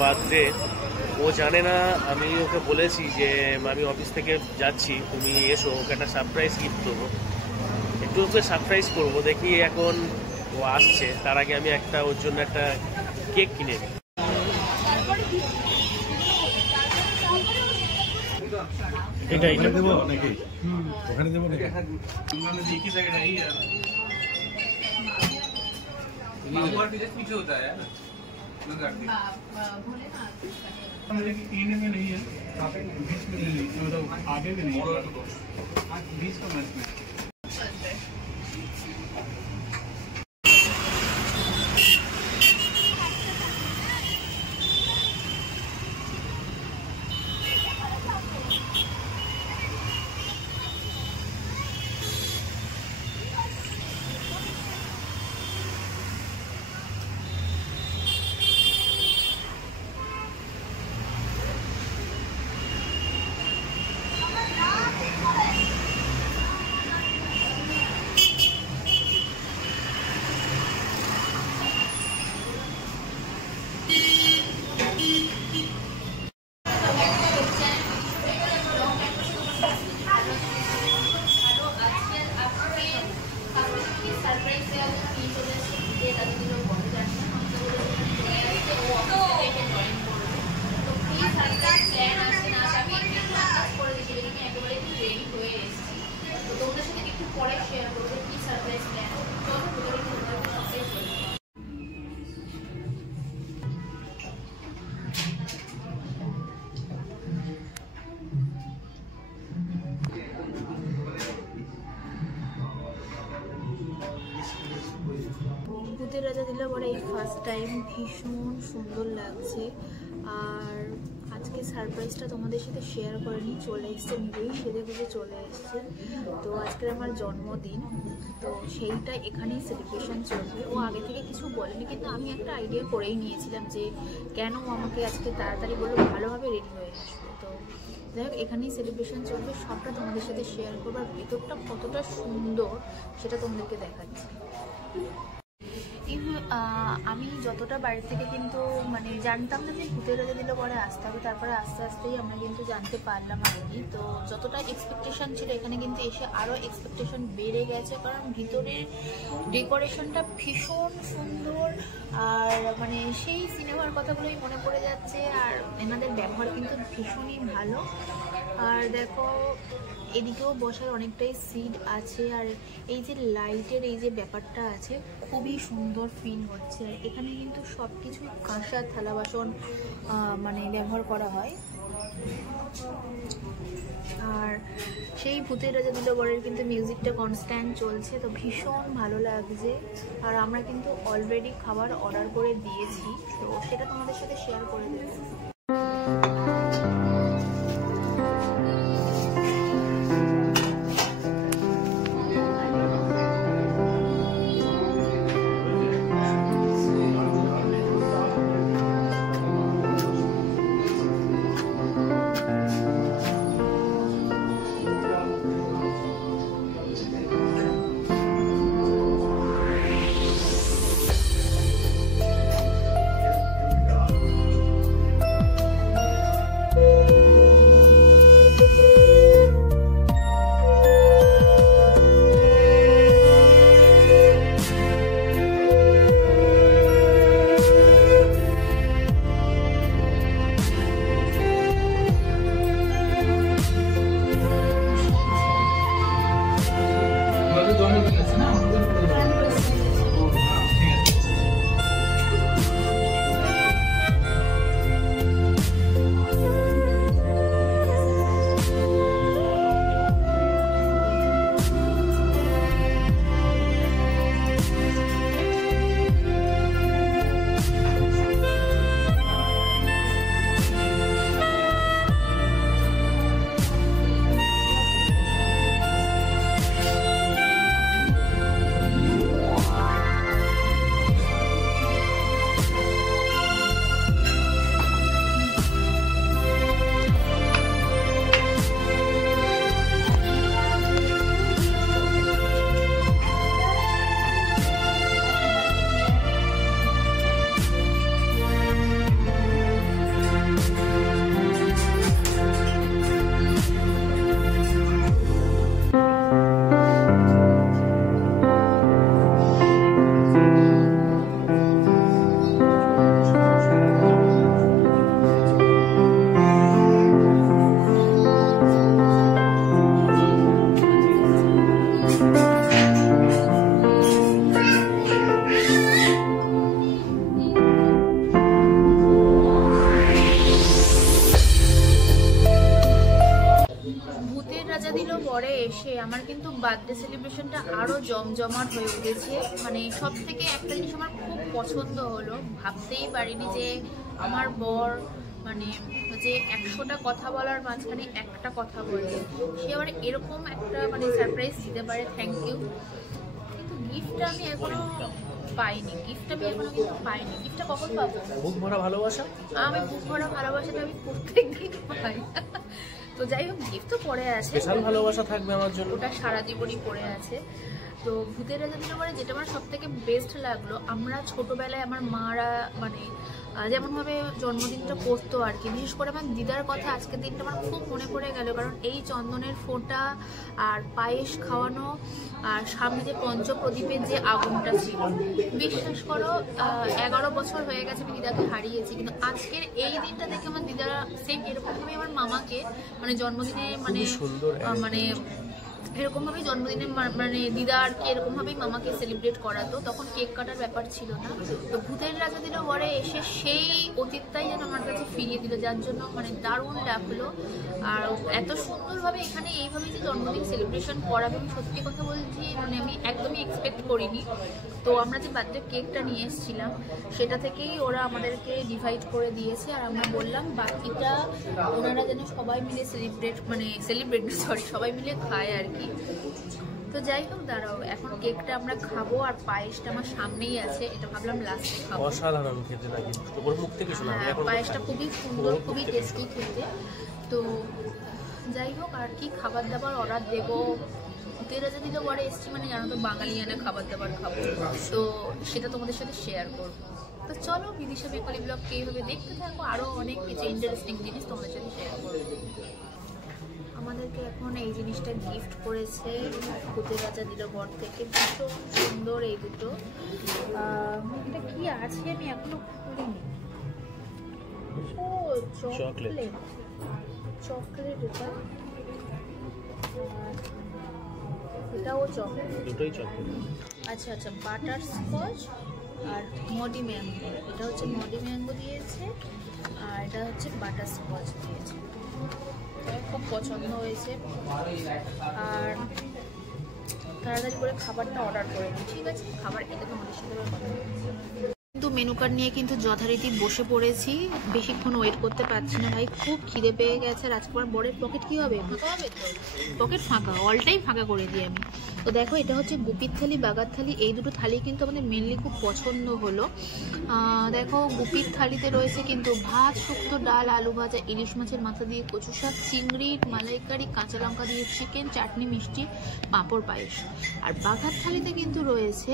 Birthday. ও জানে না, আমি ওকে বলেছি যে আমি অফিস থেকে যাচ্ছি, তুমি এসো, ওকে একটা সারপ্রাইজ গিফট দেবো, একটু ওকে সারপ্রাইজ করবো। দেখি এখন ও আসছে, তার আগে আমি একটা ওর জন্য একটা কেক কিনে নিই। এটা দেবো নাকি? ওখানে দেবো নাকি? पीछे होता है में नहीं है, बीच में नहीं, मतलब आगे भी नहीं, बीच का मैच में। ভূতের রাজা দিলে পরে এই ফার্স্ট টাইম ভীষণ সুন্দর লাগছে। আর আজকে সারপ্রাইজটা তোমাদের সাথে শেয়ার করেনি, চলে এসছে নিজেই সেদে গুজে চলে এসছে। তো আজকের আমার জন্মদিন, তো সেইটা এখানেই সেলিব্রেশন চলবে। ও আগে থেকে কিছু বলেনি, কিন্তু আমি একটা আইডিয়া করেই নিয়েছিলাম যে কেন আমাকে আজকে তাড়াতাড়ি বলে ভালোভাবে রেডি হয়ে আসবে। তো যাই হোক, এখানেই সেলিব্রেশন চলবে, সবটা তোমাদের সাথে শেয়ার করবো। আর ভেতরটা কতটা সুন্দর সেটা তোমাদেরকে দেখাচ্ছি। আমি যতটা বাড়ি থেকে কিন্তু মানে জানতাম না যে ভূতের রাজা দিলে পরে আসতে হবে, তারপরে আস্তে আস্তেই আমরা কিন্তু জানতে পারলাম আর কি। তো যতটা এক্সপেকটেশন ছিল, এখানে কিন্তু এসে আরও এক্সপেকটেশন বেড়ে গেছে, কারণ ভিতরের ডেকোরেশনটা ভীষণ সুন্দর। আর মানে সেই সিনেমার কথাগুলোই মনে পড়ে যাচ্ছে। আর এনাদের ব্যবহার কিন্তু ভীষণই ভালো। আর দেখো, এদিকেও বসার অনেকটাই সিট আছে। আর এই যে লাইটের এই যে ব্যাপারটা আছে, খুবই সুন্দর ফিল হচ্ছে। এখানে কিন্তু সব কিছুই কাঁসা থালা বাসন মানে ব্যবহার করা হয়। আর সেই ভূতের রাজা দিল বরের কিন্তু মিউজিকটা কনস্ট্যান্ট চলছে, তো ভীষণ ভালো লাগছে। আর আমরা কিন্তু অলরেডি খাবার অর্ডার করে দিয়েছি, তো সেটা তোমাদের সাথে শেয়ার করে দেবো। পরে এসে আমার কিন্তু বার্থডে সেলিব্রেশনটা আরও জমজমাট হয়ে উঠেছে। মানে সব থেকে একটা জিনিস আমার খুব পছন্দ হলো, ভাবতেই পারিনি যে আমার বর মানে যে 100টা কথা বলার মাঝখানে একটা কথা বলে, সে আবার এরকম একটা মানে সারপ্রাইজ দিতে পারে। Thank you. কিন্তু গিফটটা আমি এখনো পাইনি, গিফটটা কখন পাবো? বুক ভরা ভালোবাসা, আমি বুক ভরা ভালোবাসাটা আমি প্রত্যেকদিন পাই। তো যাই হোক, গিফট তো পড়ে আছে, স্পেশাল ভালোবাসা থাকবে আমার জন্য, ওটা সারা জীবনই পড়ে আছে। তো ভূতের রাজা দিল পরে যেটা আমার সব থেকে বেস্ট লাগলো, আমরা ছোটবেলায় আমার মারা মানে যেমনভাবে জন্মদিনটা করতো আর কি, বিশেষ করে আমার দিদার কথা আজকের দিনটা আমার খুব মনে পড়ে গেল। কারণ এই চন্দনের ফোঁটা আর পায়েস খাওয়ানো আর সামনে যে পঞ্চপ্রদীপের যে আগুনটা ছিল, বিশ্বাস করো 11 বছর হয়ে গেছে আমি দিদাকে হারিয়েছি, কিন্তু আজকের এই দিনটা দেখে আমার দিদারা সেম এরকমভাবে আমার মামাকে মানে জন্মদিনে মানে এরকমভাবেই জন্মদিনে মানে দিদা আর কি এরকমভাবেই মামাকে সেলিব্রেট করাতো। তখন কেক কাটার ব্যাপার ছিল না। তো ভূতের রাজা দিল পরে এসে সেই অতীতটাই যেন আমার কাছে ফিরিয়ে দিল, যার জন্য মানে দারুণ লাগলো। আর এত সুন্দরভাবে এখানে এইভাবেই যে জন্মদিন সেলিব্রেশন করাবে, আমি সত্যি কথা বলছি মানে আমি একদমই এক্সপেক্ট করিনি। তো আমরা যে বার্থডে কেকটা নিয়ে এসেছিলাম সেটা থেকেই ওরা আমাদেরকে ডিভাইড করে দিয়েছে, আর আমরা বললাম বাকিটা ওনারা যেন সবাই মিলে সবাই মিলে খায় আর কি। তো যাই হোক, দাঁড়াও এখন কেকটা আমরা খাবো, আর পায়েসটা আমার সামনেই আছে, এটা ভাবলাম লাস্টে খাবো। অসাধারণ খেতে লাগে, তোর মুখ থেকে শোনা পায়েসটা খুবই সুন্দর, খুবই টেস্টি খেতে। তো যাই হোক, আর কি খাবার দাবার অর্ডার দেবো, ভূতের রাজা দিল পরে এসছি মানে জানো তো বাঙালিয়ানা খাবার দাবার খাবো, তো সেটা তোমাদের সাথে শেয়ার করবো। তো চলো বিদিশা বেঙ্গলি ব্লগকে এইভাবে দেখতে থাকো, আরও অনেক কিছু ইন্টারেস্টিং জিনিস তোমাদের সাথে শেয়ার করবো। আমাদেরকে এখন এই জিনিসটা গিফট করেছে ভূতের রাজা দিল বর থেকে, ভীষণ সুন্দর এই দুটো। এটা কি আছে আমি এখনো খুলিনি। ও চকলেট, এটা এটাও চকলেট, দুটোই চকলেট। আচ্ছা আচ্ছা, বাটার স্কচ আর মডি ম্যাঙ্গো, এটা হচ্ছে মডি ম্যাঙ্গো দিয়েছে আর এটা হচ্ছে বাটার স্কচ দিয়েছে। খুব পছন্দ হয়েছে। আর তাড়াতাড়ি করে খাবারটা অর্ডার করে দিই, ঠিক আছে? খাবার এটা তোমাদের সাথে কথা কিন্তু মেনু কার্ড নিয়ে কিন্তু যথারীতি বসে পড়েছি, বেশিক্ষণ ওয়েট করতে পারছি না ভাই, খুব খিদে পেয়ে গেছে। আর আজকে আমার বরের পকেট কী হবে, ফাঁকা হবে তো, পকেট ফাঁকা, অলটাই ফাঁকা করে দিই আমি। তো দেখো এটা হচ্ছে গুপির থালি, বাগার থালি, এই দুটো থালি কিন্তু আমাদের মেনলি খুব পছন্দ হলো। দেখো গুপির থালিতে রয়েছে কিন্তু ভাত, শুক্তো, ডাল, আলু ভাজা, ইলিশ মাছের মাথা দিয়ে কচু শাক, চিংড়ি, মালাইকারি, কাঁচা লঙ্কা দিয়ে চিকেন, চাটনি, মিষ্টি, পাঁপড়, পায়েস। আর বাঘার থালিতে কিন্তু রয়েছে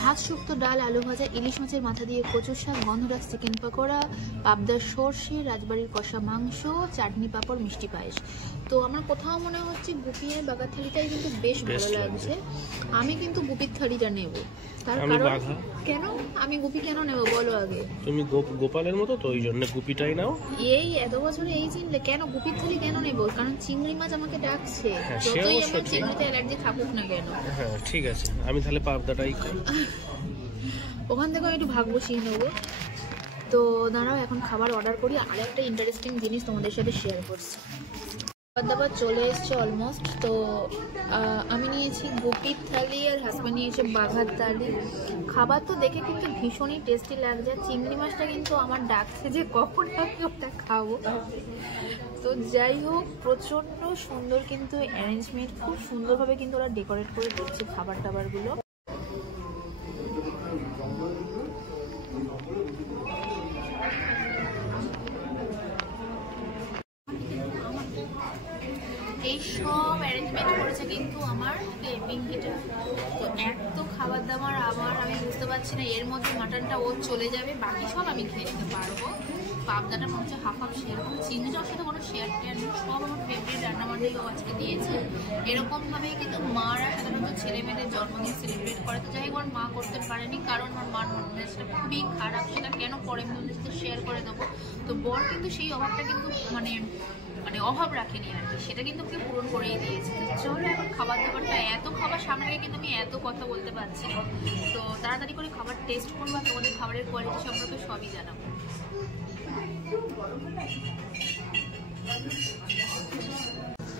ভাত, শুক্তো, ডাল, আলু ভাজা, ইলিশ মাছের মাথা দিয়ে কচু শাক, গন্ধরাজ চিকেন পকোড়া, পাবদার সর্ষে, রাজবাড়ির কষা মাংস, চাটনি, পাঁপড়, মিষ্টি, পায়েস। তো আমার কোথাও মনে হচ্ছে গুপি আর বাঘার থালিটাই কিন্তু বেশ ভালো লাগছে। আমি কিন্তু গুপির থালিটা নেব, তার কারণ কেন আমি গুপি কেন নেব বলো আগে? তুমি গোপালের মতো তো, ওই জন্য গুপিটাই নাও। এই এত বছরে এই চিনলে কেন গুপির থালি কেন নেব? কারণ চিংড়ি মাছ আমাকে ডাকছে, যতই আমার চিংড়িতে অ্যালার্জি থাকুক না কেন। হ্যাঁ ঠিক আছে, আমি তাহলে পাবদাটাই খাই। ওখান থেকে আমি একটু ভাগ বসিয়ে নেবো। তো দাঁড়াও এখন খাবার অর্ডার করি, আর একটা ইন্টারেস্টিং জিনিস তোমাদের সাথে শেয়ার করছি। খাবার দাবার চলে এসছে অলমোস্ট। তো আমি নিয়েছি গুপির থালি আর হাজব্যান্ড নিয়েছে বাঘার থালি। খাবার তো দেখে কিন্তু ভীষণই টেস্টি লাগছে। চিংড়ি মাছটা কিন্তু আমার ডাকছে যে কখন আমি ওটা খাবো। তো যাই হোক, প্রচণ্ড সুন্দর কিন্তু অ্যারেঞ্জমেন্ট, খুব সুন্দরভাবে কিন্তু ওরা ডেকোরেট করে দিচ্ছে খাবার টাবারগুলো। এই সব অ্যারেঞ্জমেন্ট করেছে কিন্তু আমার পিঙ্কিটা। তো এত খাবার দাবার আবার আমি বুঝতে পারছি না, এর মধ্যে মাটনটা ওর চলে যাবে, বাকি সব আমি খেয়ে নিতে পারবো। পাবদাটা মনে হচ্ছে হাফ হাফ শেয়ার করবো, চিংড়িটার সাথে কোনো শেয়ার টেয়ার নেই, সব আমার ফেভারিট রান্নাবান্নাও আজকে দিয়েছে। এরকমভাবেই কিন্তু মারা সাধারণত ছেলে মেয়েদের জন্মদিন সেলিব্রেট করে। তো যাই হোক, আমার মা করতে পারেনি কারণ আমার মার মনটা খুবই খারাপ, সেটা কেন পরে আমি ওদের সাথে শেয়ার করে দেবো। তো বর কিন্তু সেই অভাবটা কিন্তু মানে অভাব রাখেনি আর কি, সেটা কিন্তু ওকে পূরণ করেই দিয়েছে। চলো এখন খাবার দাবারটা, এত খাবার সামনে রেখে কিন্তু আমি এত কথা বলতে পারছি না। তো তাড়াতাড়ি করে খাবার টেস্ট করবো, আর তোমাদের খাবারের কোয়ালিটি সম্পর্কে সবই জানাবো।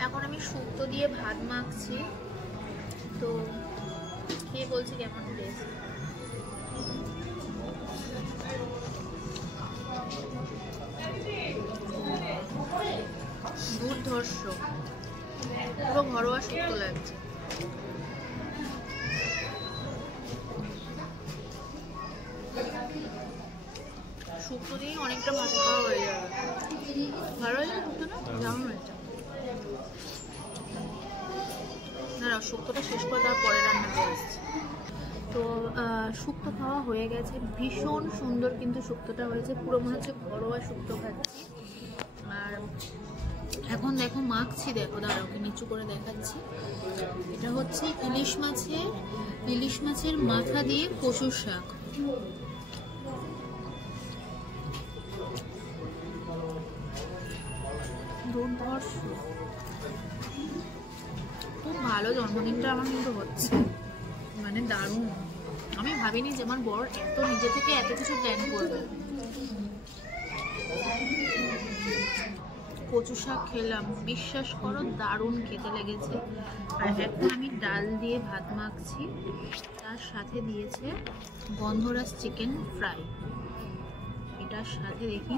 এখন আমি শুক্তো দিয়ে ভাত মাখছি, তো কে বলছি কেমন টেস্ট। দুর্ধর্ষ, পুরো ঘরোয়া শুক্তো লাগছে। শুক্তো দিয়ে অনেকটা ভাত খাওয়া হয়ে যাবে। ভালো হয়েছে শুক্তো না? কেমন হয়েছে? না, শুক্তোটা শেষ করে তারপরে রান্না করে এসেছি। তো শুক্তো খাওয়া হয়ে গেছে, ভীষণ সুন্দর কিন্তু শুক্তোটা হয়েছে, পুরো মনে হচ্ছে ঘরোয়া শুক্তো খাচ্ছি। আর এখন দেখো মাখছি, দেখো দাঁড়াও ওকে নিচু করে দেখাচ্ছি। এটা হচ্ছে ইলিশ মাছের মাথা দিয়ে কচুর শাক। দুর্ধর্ষ, খুব ভালো জন্মদিনটা আমার কিন্তু হচ্ছে, মানে দারুণ। আমি ভাবিনি যে আমার বর এত নিজে থেকে এত কিছু প্ল্যান করবে। কচু শাক খেলাম, বিশ্বাস করো দারুণ খেতে লেগেছে। আর এখন আমি ডাল দিয়ে ভাত মাখছি, তার সাথে দিয়েছে গন্ধরাজ চিকেন ফ্রাই। এটার সাথে দেখি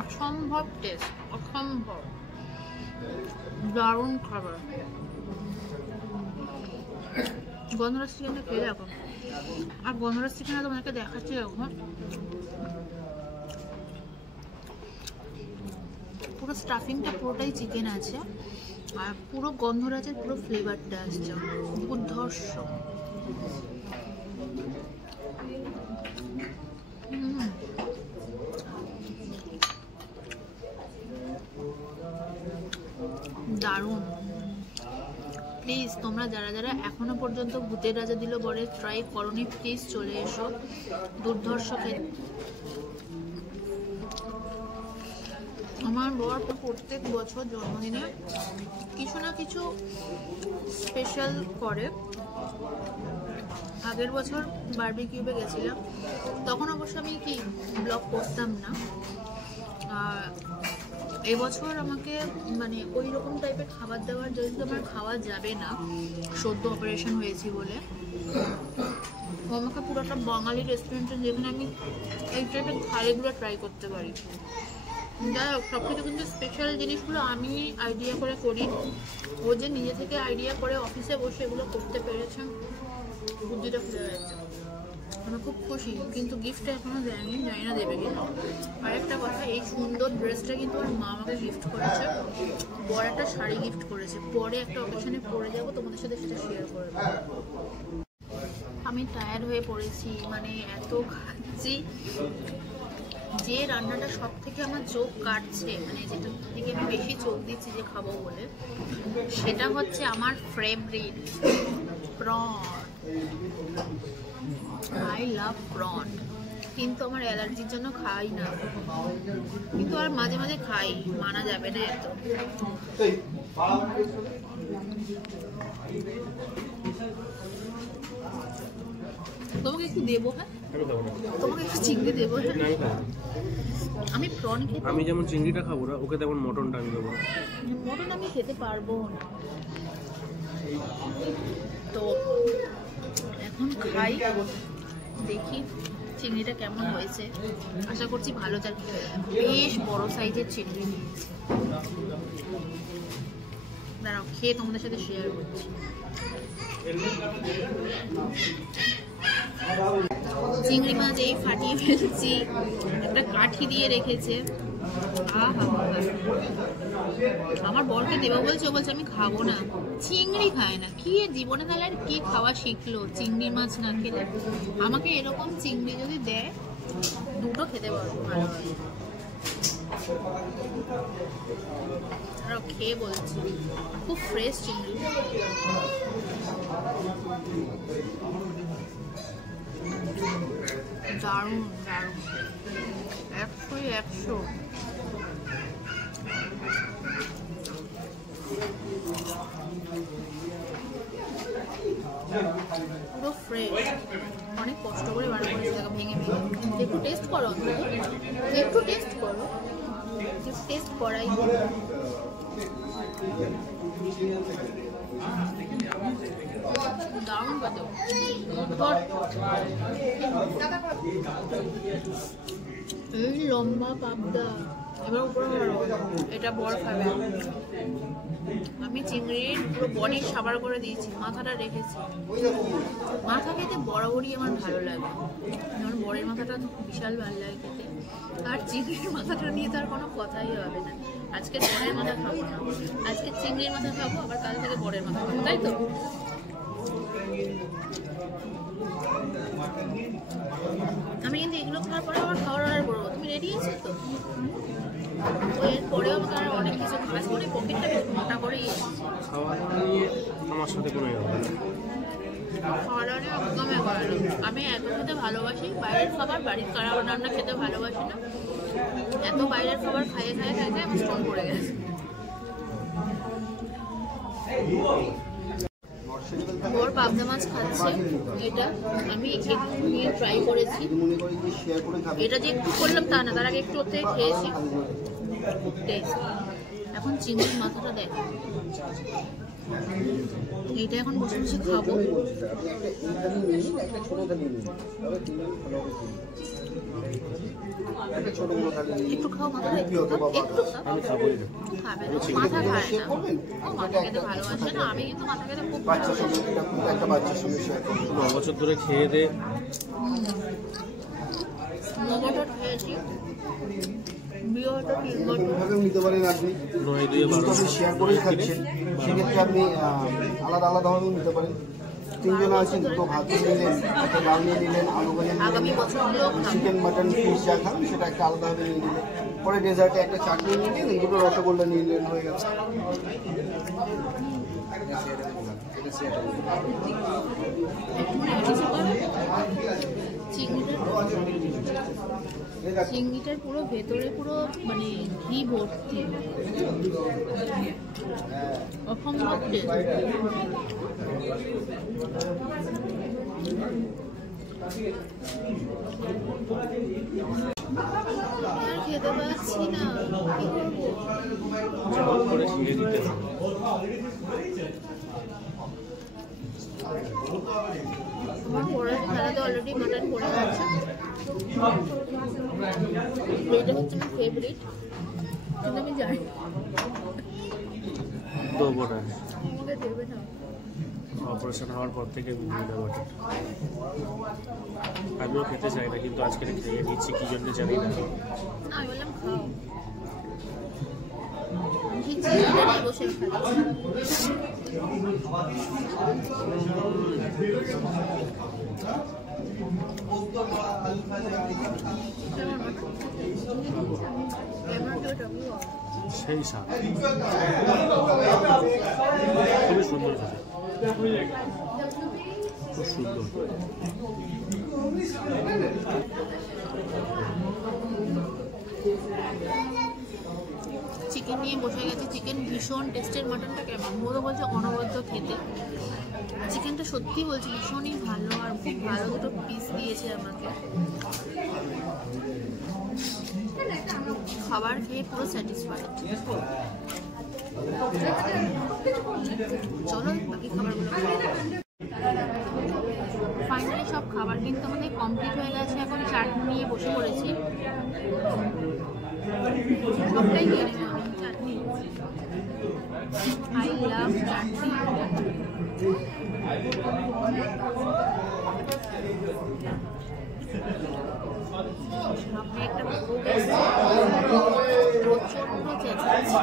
অসম্ভব টেস্ট, অসম্ভব দারুণ খাবার। গন্ধরাজ চিকেনটা খেয়ে দেখো। আর গন্ধরাজ চিকেনটা তোমাকে দেখাচ্ছি, এখন পুরো স্টাফিংটা পুরোটাই চিকেন আছে, আর পুরো গন্ধরাজের পুরো ফ্লেভারটা আসছে, দুর্ধর্ষ। দারুণ। প্লিজ তোমরা যারা যারা এখনো পর্যন্ত ভূতের রাজা দিল বরে ট্রাই করনি, প্লিজ চলে এসো। দুর্ধর্ষ খেতে। আমার বর প্রত্যেক বছর জন্মদিনে কিছু না কিছু স্পেশাল করে। আগের বছর বারবিকিউবে গেছিলাম, তখন অবশ্য আমি কি ব্লগ করতাম না। এবছর আমাকে মানে ওই রকম টাইপের খাবার দাবার যেহেতু আমার খাওয়া যাবে না, সদ্য অপারেশন হয়েছি বলে, ও আমাকে পুরো একটা বাঙালি রেস্টুরেন্টে যেখানে আমি এই টাইপের থালিগুলো ট্রাই করতে পারি। যাই হোক, সব কিছু কিন্তু স্পেশাল জিনিসগুলো আমি আইডিয়া করে করি, ও যে নিজে থেকে আইডিয়া করে অফিসে বসে এগুলো করতে পেরেছে, বুদ্ধিটা খুলে গেছে। আমি খুব খুশি, কিন্তু গিফটটা এখনো দেয়নি, জানি না দেবে কিনা। আরেকটা কথা, এই সুন্দর ড্রেসটা কিন্তু আমার মা আমাকে গিফট করেছে, বড় একটা শাড়ি গিফট করেছে, পরে একটা অকেশনে পরে যাবো, তোমাদের সাথে সেটা শেয়ার করে দেবো। আমি টায়ার্ড হয়ে পড়েছি, মানে এত খাচ্ছি। যে রান্নাটা সব থেকে আমার চোখ কাটছে, মানে যেটা থেকে আমি বেশি চোখ দিচ্ছি যে খাবো বলে, সেটা হচ্ছে আমার favourite prawn. I love prawn, কিন্তু আমার অ্যালার্জির জন্য খাই না, কিন্তু আর মাঝে মাঝে খাই, মানা যাবে না এত। তোমাকে একটু দেবো? হ্যাঁ, তোমাকে একটু চিংড়ি দেবো? আমি প্রন খেতে, আমি যেমন চিংড়িটা খাবো না, ওকে তেমন মটনটা আমি দেবো। মটন আমি খেতে পারবো না, তো এখন খাই, দেখি চিংড়িটা কেমন হয়েছে। আশা করছি ভালো চাল, বেশ বড় সাইজের চিংড়ি নিয়েছি। দাঁড়াও খেয়ে তোমাদের সাথে শেয়ার করছি। চিংড়ি মাছ এই ফাটিয়ে ফেলছি, একটা কাঠি দিয়ে রেখেছে। আমার বরকে দেবো বলছে, ও বলছে আমি খাবো না, চিংড়ি খায় না। কি জীবনে তাহলে আর কি খাওয়া শিখলো, চিংড়ি মাছ না খেলে? আমাকে এরকম চিংড়ি যদি দেয়, দুটো খেতে পারবো ভালো। আর খেয়ে বলছি খুব ফ্রেশ চিংড়ি। দারুণ দারুণ, 100-ই 100। পুরো ফ্রেশ, অনেক কষ্ট করে বার করেছি, ভেঙে ভেঙে। একটু টেস্ট করো, একটু টেস্ট করো। টেস্ট করাই দারুণ কত এই লম্বা পাবদা। এবার উপরে এটা বড় খাবে। আমি চিংড়ির পুরো বডি সাবার করে দিয়েছি, মাথাটা রেখেছি। মাথা খেতে বরাবরই আমার ভালো লাগে, আমার বড়ের মাথাটা বিশাল ভালো লাগে খেতে। আর চিংড়ির মাথাটা নিয়ে তার কোনো কথাই হবে না। আজকে বড়ের মাথা খাবো না, আজকে চিংড়ির মাথা খাবো, আবার কাল থেকে বড়ের মাথা খাবো, তাই তো? আমি কিন্তু এগুলো খাওয়ার পরে আবার খাওয়ার অর্ডার করবো। তুমি রেডি আছো তো? এরপরেও আমাকে আর অনেক কিছু খাস করে পকেটটা বেশ মোটা করেই আমার সাথে কোনো খাওয়া দাওয়া নিয়ে একদম আমি এত খেতে ভালোবাসি বাইরের খাবার, বাড়ির রান্না খেতে ভালোবাসি না। এত বাইরের খাবার খাইয়ে খাইয়ে খাইয়ে আমার স্টোন পড়ে গেছে। ওর পাবদা মাছ খাচ্ছে, এটা আমি একটু নিয়ে ট্রাই করেছি। এটা যে একটু করলাম তা না, তার আগে একটু ওতে খেয়েছি। এখন চিংড়ির মাথাটা দেখ, এইটা এখন বসে বসে খাবো। একটু খাও মাথাটা, একটু খাবে মাথা খায় না, ও মাথা খেতে ভালোবাসে না। আমি কিন্তু মাথা খেতে খুব ভালোবাসি। 9 বছর ধরে খেয়ে দে 9 বছর খেয়েছি। নিতে পারেন আপনি শেয়ার করেই খাচ্ছেন, সেক্ষেত্রে আপনি আলাদা আলাদাভাবেও নিতে পারেন। 3 জন আছেন, দুটো ভাত নিলেন, একটা ডাল নিয়ে নিলেন, আলু ভাজা নিলেন, চিকেন মাটন ফিশ যা খান সেটা একটা আলাদাভাবে নিয়ে নিলেন। পরে ডেজার্টে একটা চাটনি নিয়ে নিলেন, দুটো রসগোল্লা নিয়ে নিলেন, হয়ে গেছে। চিংড়িটার পুরো ভেতরে পুরো মানে ঘি ভর্তি, অসম্ভব টেস্ট। আর খেতে পাচ্ছি না, কি করবো? আমার পরের খেলাতে অলরেডি মাটন পড়ে গেছে। এটা হচ্ছে আমার ফেভারিট, কিন্তু আমি জানি আমাকে দেবে না। অপারেশন হওয়ার পর থেকে আমিও খেতে চাই না, কিন্তু আজকে খেয়ে নিচ্ছি, কি জন্য জানি না। আমি বললাম খাও, আমি বসে সেই স্বাদ, খুবই সুন্দর খেতে, খুব সুন্দর। চিকেন নিয়ে বসে গেছে। চিকেন ভীষণ টেস্টের। মাটনটা কেমন বলতে বলছে অনবদ্য খেতে। চিকেনটা সত্যি বলছি ভীষণই ভালো, আর খুব ভালো দুটো পিস দিয়েছে আমাকে। খাবার খেয়ে পুরো স্যাটিসফাইড। চলো বাকি খাবারগুলো। ফাইনালি সব খাবার কিন্তু আমাদের কমপ্লিট হয়ে গেছে। এখন চাটনি নিয়ে বসে পড়েছি, সবটাই নিয়ে নেব আমি। চাটনি, আই লাভ চাটনি। সামনে একটা প্রচন্ড চেঁচাচ্ছি।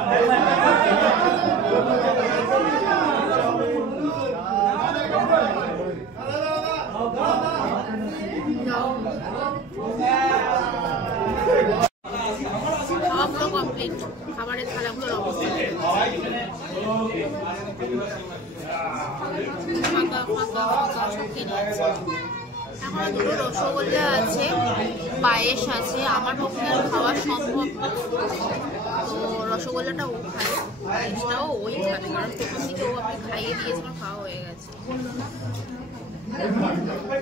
সবগুলো কমপ্লিট। খাবারের থালাগুলোর অবস্থা ফাঁকা ফাঁকা ফাঁকা, সব কিনে আছে। এখন দুটো রসগোল্লা আছে, পায়েস আছে। আমার পক্ষে আর খাওয়া সম্ভব না, তো রসগোল্লাটা ও খায়, পায়েসটাও ওই খাবে, কারণ প্রথম দিকে ও আপনি খাইয়ে দিয়েছে, আমার খাওয়া হয়ে গেছে।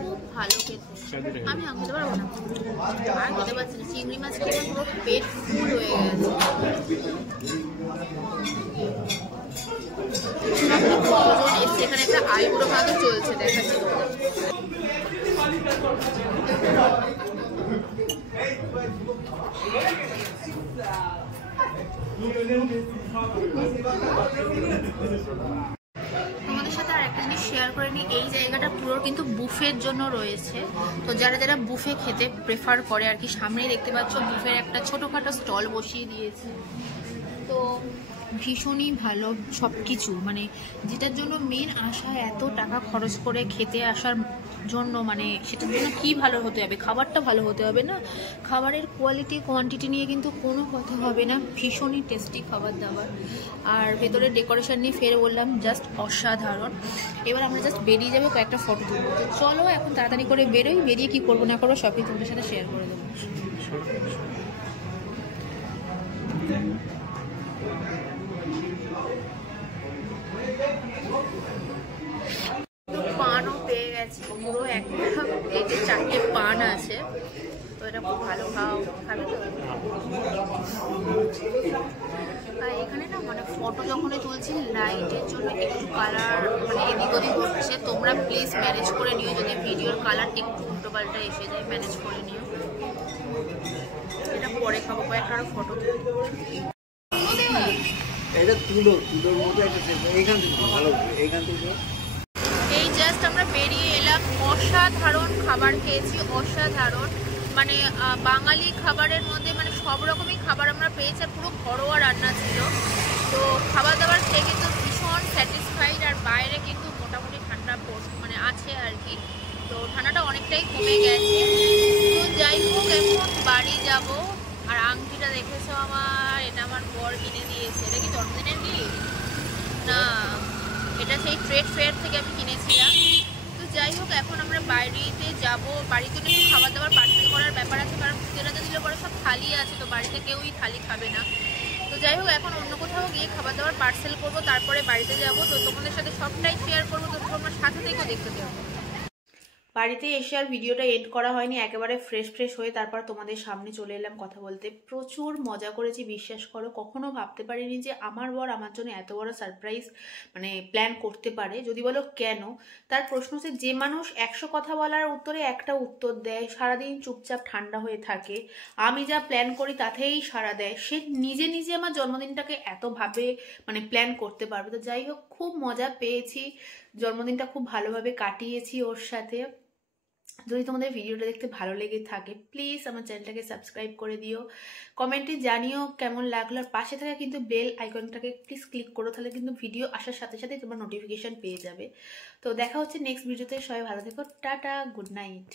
খুব ভালো খেতে। আমি খেতে পারবো না, আর খেতে পারছি না। চিংড়ি মাছ খেয়ে পুরো পেট ফুল হয়ে গেছে। এখানে একটা আইবুড়ো ভাগে চলছে, দেখাচ্ছি। তোমাদের সাথে আর একটা জিনিস শেয়ার করে নিই, এই জায়গাটা পুরো কিন্তু বুফের জন্য রয়েছে। তো যারা যারা বুফে খেতে প্রেফার করে আর কি, সামনেই দেখতে পাচ্ছ বুফের একটা ছোটোখাটো স্টল বসিয়ে দিয়েছে। তো ভীষণই ভালো সব কিছু, মানে যেটার জন্য মেন আসা, এত টাকা খরচ করে খেতে আসার জন্য, মানে সেটার জন্য কি ভালো হতে হবে, খাবারটা ভালো হতে হবে না। খাবারের কোয়ালিটি কোয়ান্টিটি নিয়ে কিন্তু কোনো কথা হবে না, ভীষণই টেস্টি খাবার দাবার। আর ভেতরের ডেকোরেশন নিয়ে ফের বললাম, জাস্ট অসাধারণ। এবার আমরা জাস্ট বেরিয়ে যাবো, কয়েকটা ফটো তুলবো। তো চলো এখন তাড়াতাড়ি করে বেরোই, বেরিয়ে কি করবো না করবো সবই তোমাদের সাথে শেয়ার করে দেবো। পানও পেয়ে গেছি, পুরো একটা প্লেটে 4টে পান আছে। তো এটা খুব ভালো খাবে তো। আর এখানে না মানে ফটো যখনই তুলছি লাইটের জন্য একটু কালার মানে এদিক ওদিক হচ্ছে, তোমরা প্লিজ ম্যানেজ করে নিও। যদি ভিডিওর কালার একটু উল্টো পাল্টা এসে যায়, ম্যানেজ করে নিও। এটা পরে খাবো, কয়েকটা আরো ফটো এটা তুলোর মতো একটা এইখান থেকে ভালো, এইখান থেকে। এই জাস্ট আমরা বেরিয়ে এলাম, অসাধারণ খাবার খেয়েছি, অসাধারণ। মানে বাঙালি খাবারের মধ্যে মানে সব রকমই খাবার আমরা পেয়েছি, আর পুরো ঘরোয়া রান্না ছিল। তো খাবার দাবার খেয়ে কিন্তু ভীষণ স্যাটিসফাইড। আর বাইরে কিন্তু মোটামুটি ঠান্ডা মানে আছে আর কি, তো ঠান্ডাটা অনেকটাই কমে গেছে। তো যাই হোক এখন বাড়ি যাব। আর আংটিটা দেখেছো আমার, এটা আমার বর কিনে দিয়েছে। এটা কি জন্মদিনের গিফট না, এটা সেই ট্রেড ফেয়ার থেকে আমি কিনেছিলাম। তো যাই হোক এখন আমরা বাড়িতে যাব। বাড়িতে একটু খাবার দাবার পার্সেল করার ব্যাপার আছে, কারণ ভূতেরাতে দিলে পরে সব থালি আছে, তো বাড়িতে কেউই থালি খাবে না। তো যাই হোক এখন অন্য কোথাও গিয়ে খাবার দাবার পার্সেল করব, তারপরে বাড়িতে যাব। তো তোমাদের সাথে সবটাই শেয়ার করবো, তো তোমরা সাথে থেকেও দেখতে দেবো। বাড়িতে এসে আর ভিডিওটা এড করা হয়নি, একেবারে ফ্রেশ হয়ে তারপর তোমাদের সামনে চলে এলাম কথা বলতে। প্রচুর মজা করেছি, বিশ্বাস করো। কখনো ভাবতে পারিনি যে আমার বর আমার জন্য এত বড় সারপ্রাইজ মানে প্ল্যান করতে পারে। যদি বলো কেন, তার প্রশ্ন হচ্ছে, যে মানুষ 100 কথা বলার উত্তরে একটা উত্তর দেয়, সারাদিন চুপচাপ ঠান্ডা হয়ে থাকে, আমি যা প্ল্যান করি তাতেই সাড়া দেয়, সে নিজে নিজে আমার জন্মদিনটাকে এত ভাবে মানে প্ল্যান করতে পারবে। তো যাই হোক খুব মজা পেয়েছি, জন্মদিনটা খুব ভালোভাবে কাটিয়েছি ওর সাথে। যদি তোমাদের ভিডিওটা দেখতে ভালো লেগে থাকে প্লিজ আমার চ্যানেলটাকে সাবস্ক্রাইব করে দিও, কমেন্টে জানিও কেমন লাগলো। আর পাশে থাকা কিন্তু বেল আইকনটাকে প্লিজ ক্লিক করো, তাহলে কিন্তু ভিডিও আসার সাথে সাথে তোমার নোটিফিকেশন পেয়ে যাবে। তো দেখা হচ্ছে নেক্সট ভিডিওতে, সবাই ভালো থেকো, টাটা, গুড নাইট।